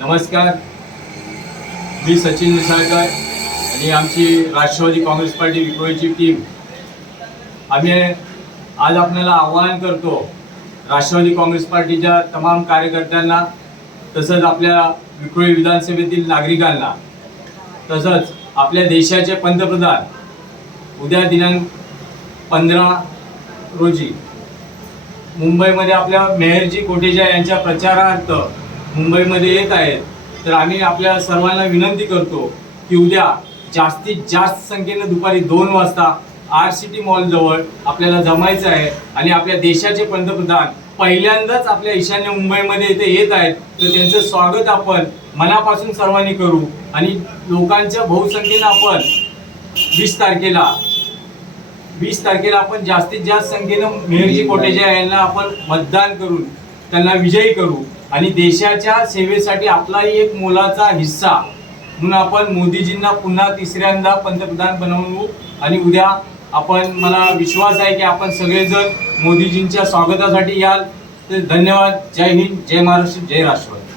नमस्कार, मी सचिन निसाळकर आणि आमची राष्ट्रवादी काँग्रेस पार्टी विक्रोळीची टीम आम्ही आज आपल्याला आवाहन करतो राष्ट्रवादी काँग्रेस पार्टीच्या तमाम कार्यकर्त्यांना, तसंच आपल्या विक्रोळी विधानसभेतील नागरिकांना, तसंच आपल्या देशाचे पंतप्रधान उद्या दिनांक 15 रोजी मुंबईमध्ये आपल्या मेहरजी कोटेचा यांच्या प्रचारार्थ मुंबईमध्ये येत आहेत. तर आम्ही आपल्या सर्वांना विनंती करतो की उद्या जास्तीत जास्त संख्येने दुपारी 2 वाजता RCT मॉल जवळ आपल्याला जमायचं आहे आणि आपल्या देशाचे पंतप्रधान पहिल्यांदाच आपल्या ईशान्य मुंबईमध्ये इथे येत आहेत. तर त्यांचं स्वागत आपण मनापासून सर्वांनी करू आणि लोकांच्या बहुसंख्येने आपण 20 तारखेला आपण जास्तीत जास्त संख्येनं मेहरजी कोटेचा यांना आपण मतदान करून त्यांना विजयी करू आणि देशाच्या सेवेसाठी आपलाही एक मोलाचा हिस्सा म्हणून आपण मोदीजींना पुन्हा तिसऱ्यांदा पंतप्रधान बनवू. आणि उद्या आपण, मला विश्वास आहे की आपण सगळेजण मोदीजींच्या स्वागतासाठी याल. तर धन्यवाद. जय हिंद, जय महाराष्ट्र, जय राष्ट्रवादी.